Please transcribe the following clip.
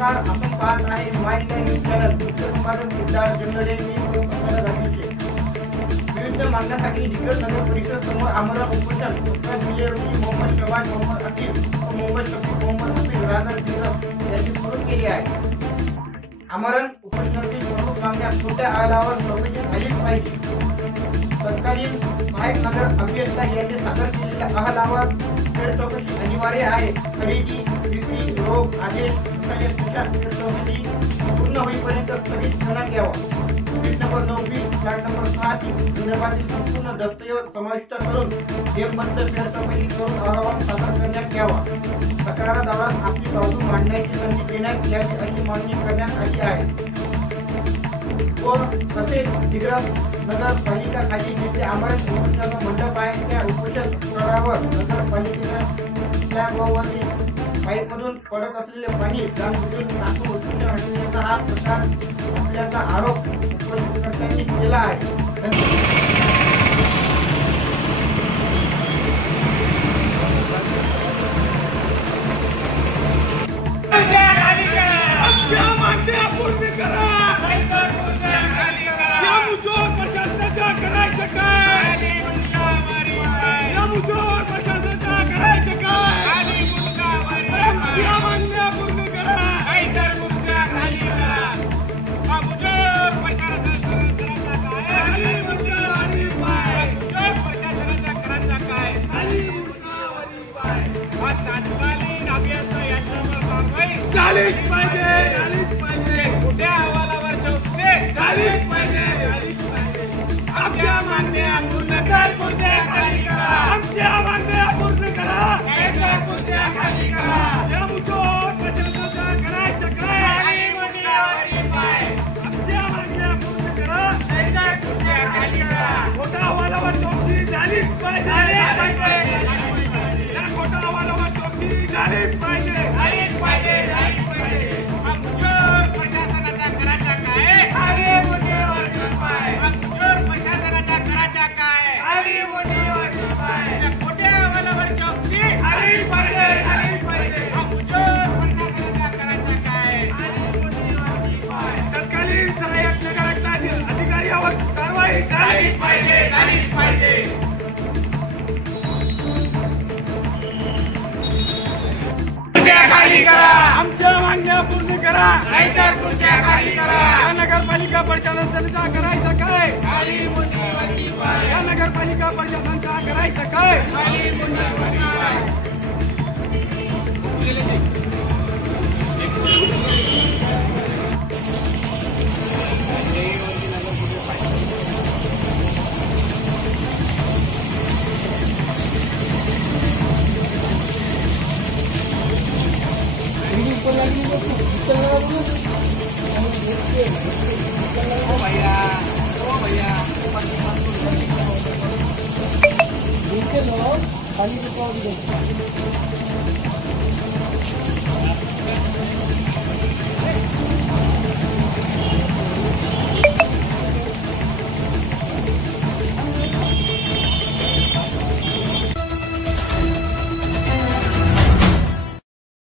नमस्कार, आपण पाहत आहे माइंड न्यूज चॅनल. संपादन सिद्धार्थ जंगडे. विविध मागण्यासाठी डिग्रज नगर परिषद समोर आमरण उपोषण. विजय रोजी मोहम्मद शहबाज, मोहम्मद अकील व मोहम्मद शफीक, मोहम्मद हफीज राहणार दिग्रज यांनी सुरू केली आहे. आमरण उपोषणाची प्रमुख मागण्या छोट्या आळावर चौकशी झालीच पाहिजे. तत्कालीन सहायक नगर अभियंता यांनी सादर केलेल्या अहवालावर फेर चौकशी अनिवार्य आहे. खरेदी, विक्री, रोग आदेश चौकशी पूर्ण होईपर्यंत स्थगित करण्यात यावा. बीट नंबर 9 फ्लॅट नंबर 6 संदर्भातील संपूर्ण दस्तऐवज समाविष्ट करून नियमबद्ध फेर चौकशी करून अहवाल सादर करण्यात यावा. तक्रारदारास आपली बाजू मांडण्याची संधी देण्यात यावी अशी मागणी करण्यात आली आहे. व तसेच दिग्रज नगर पालिका खाली जिथे आमरण उपोषणाचा मंडप आहे त्या उपोषण स्थळावर नगरपालिकेच्या स्लॅबवरील पाईपमधून पडत असलेले पाणी जाणून टाकून उपोषण हटवण्याचा हा प्रकार असल्याचा आरोप उपोषणकर्त्यांनी केला आहे. झालीच पाहिजे कुठ्या अहवालावर चौकशी झालीच पाहिजे. आमच्या मागण्या पूर्ण कर, खुर्च्या खाली करा. आमच्या मागण्या पूर्ण करा, खुर्च्या खाली करा. या मुद्द्यावर प्रशासनाचा करायचं काय? आमच्या मागण्या पूर्ण करा, खुर्च्या खाली करा. खोट्या अहवालावर चौकशी झालीच पाहिजे. या खोट्या अहवालावर चौकशी झालीच पाहिजे. आमच्या मागण्या पूर्ण करा, नाहीतर खुर्च्या खाली करा. या नगरपालिका प्रशासनाचा करायचं काय? या नगरपालिका प्रशासनाचा करायचं काय?